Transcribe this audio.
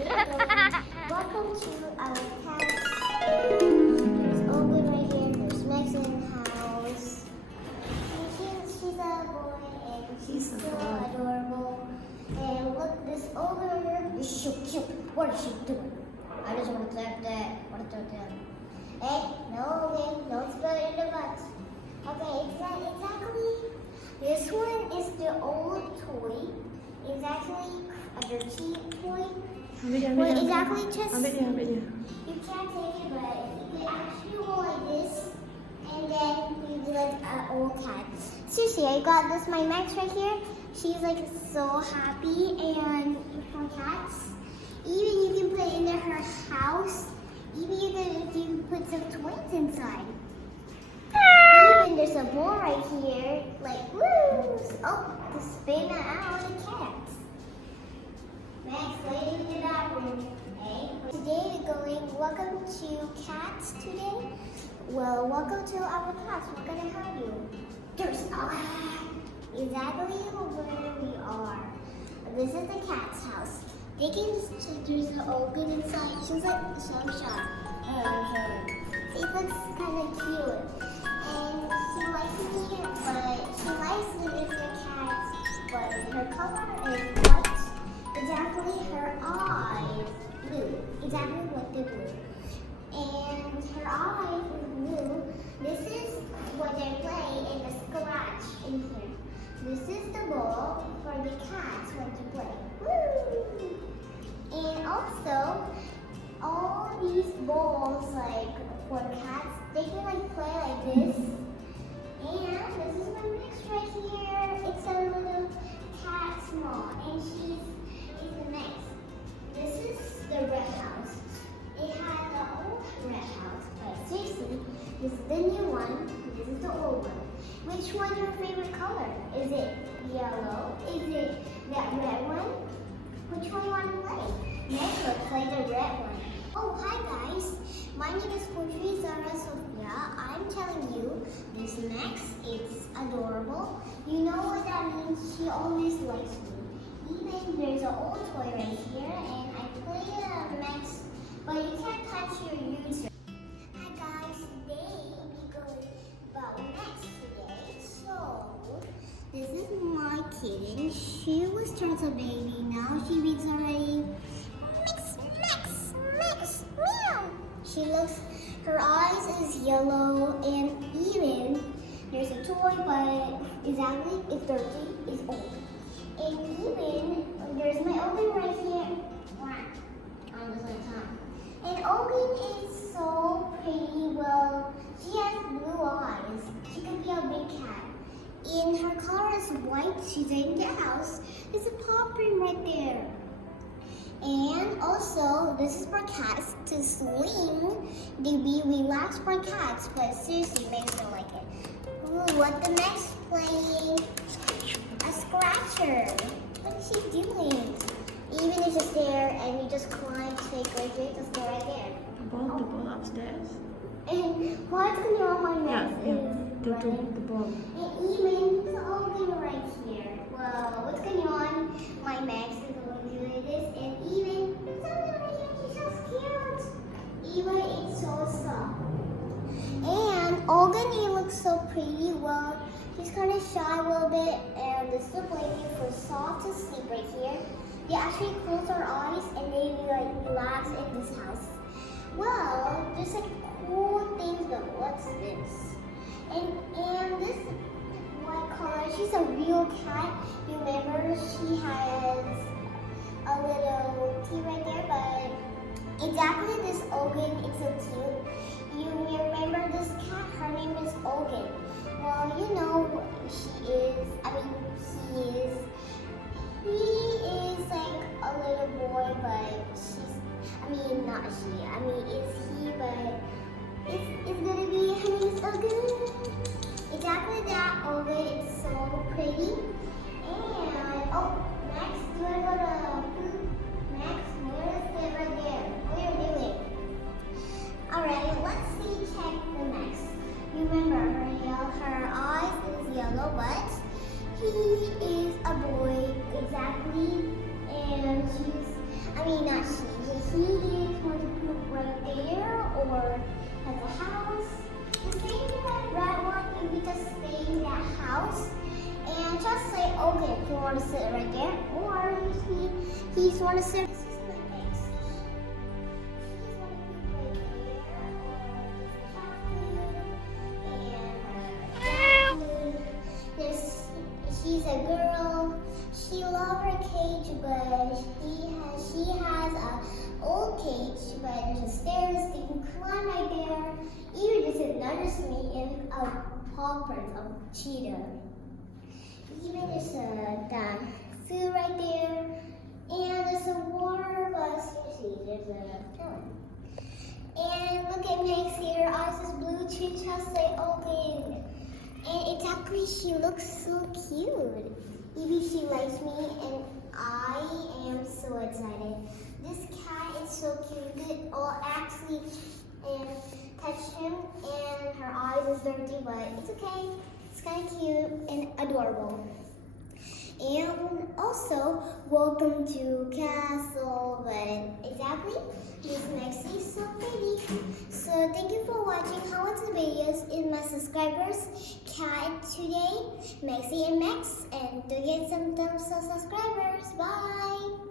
Welcome to our cat. There's Owen right here. There's Max in the house. And she's a boy and she's so adorable. And look, this Owen. Shoot. What is she doing? I just want to tap that. What is that? Hey, no, Owen. Don't spell it in the butt. Okay, exactly. This one is the old toy. It's actually a dirty toy. Well, exactly, just you can't take it, but you actually go like this, and then you do like an old cat. Seriously, I got this. My Max right here. She's like so happy, and her cats. Even you can put it in her house. Even you can put some toys inside. Even there's a ball right here, like woo! Oh, to spin out the cats. Max, lady in the bathroom. Hey. Today we're going. Welcome to cats today. Well, welcome to our class. We're gonna have you. There's exactly where we are. This is the cat's house. They can there's an organ inside. She's like so shy. She looks kind of cute. And she likes me, but she likes the different cats. But her color is white. Exactly her eyes blue. Exactly what they blue. And her eyes is blue. This is what they play in the scratch in here. This is the ball for the cats when to play. Woo! And also, all these balls like for cats, they can like play like this. And this is my Max right here. It's a little cat small, and she's the next. This is the red house. It had the old red house, but seriously, this is the new one. This is the old one. Which one your favorite color? Is it yellow? Is it that red one? Which one you want to play? Next, we'll play the red one. Oh, hi guys. My name is Putri Sophia. I'm telling you, this Max is adorable. You know what that means? She always likes me. Even there's an old toy right here, and I play Max, but you can't touch your user. Hi guys, today we go about Max today. So, this is my kitten. She was just a baby. Now she means already Max, meow. She looks, her eyes is yellow, and even there's a toy, but exactly it's dirty, it's old. And even there's my Ogun right here. On the top. And Ogun is so pretty. Well, she has blue eyes. She could be a big cat. And her color is white. She's in the house. There's a paw print right there. And also, this is for cats to swing. They be relaxed for cats, but seriously, Max don't like it. Ooh, what the Max playing? A scratcher. What is she doing? Even if it's there and you just climb, take right there, just go right there. The ball upstairs. And what's going on my Max the ball. And even it's all going right here. Well, what's going on? My Max is going to do this, and even it's all right here. She's so cute. Even it's so soft. And Ogani looks so pretty. Well, she's kind of shy a little bit, and this is a blanket for soft to sleep right here. They actually close our eyes and they like relax in this house. Well, there's like cool things though. What's this? And this white color, she's a real cat. Remember, she has a little teeth right there, but exactly this Ogun, it's so cute. You remember this cat? Her name is Ogun. Well, you know, he is like a little boy, but not she. Is he, but it's gonna be, her name is Ogun. Exactly that, Ogun, it's so pretty. And, oh, Max, do I go to food? Max, where is it right there? What are you doing? Alright, let's see, check the Max. Remember, her eyes is yellow, but he is a boy, exactly, and not she. want to poop right there or at the house. The same thing like red one, if you just stay in that house and just say, okay, if you want to sit right there, or he just want to sit. This is my ex. She's want to poop right there, or just cat food, and she's a girl. She loves her cage, but she has a old cage, but there's a stairs. They can climb right there. Even there's another snake and a paw print of cheetah. Even there's the food right there, and there's a water, but seriously, there's a film. And look at Meg's here. Her eyes is blue. She just say okay. And exactly, she looks so cute. Maybe she likes me, and I am so excited. This cat is so cute. I'll actually touch him, and her eyes is dirty, but it's okay. It's kind of cute and adorable. And also, welcome to Castle. But exactly, this Maxie is so pretty. So thank you for watching. How was the videos in my subscribers? Cat today, Maxie and Max, and to get some thumbs up subscribers. Bye.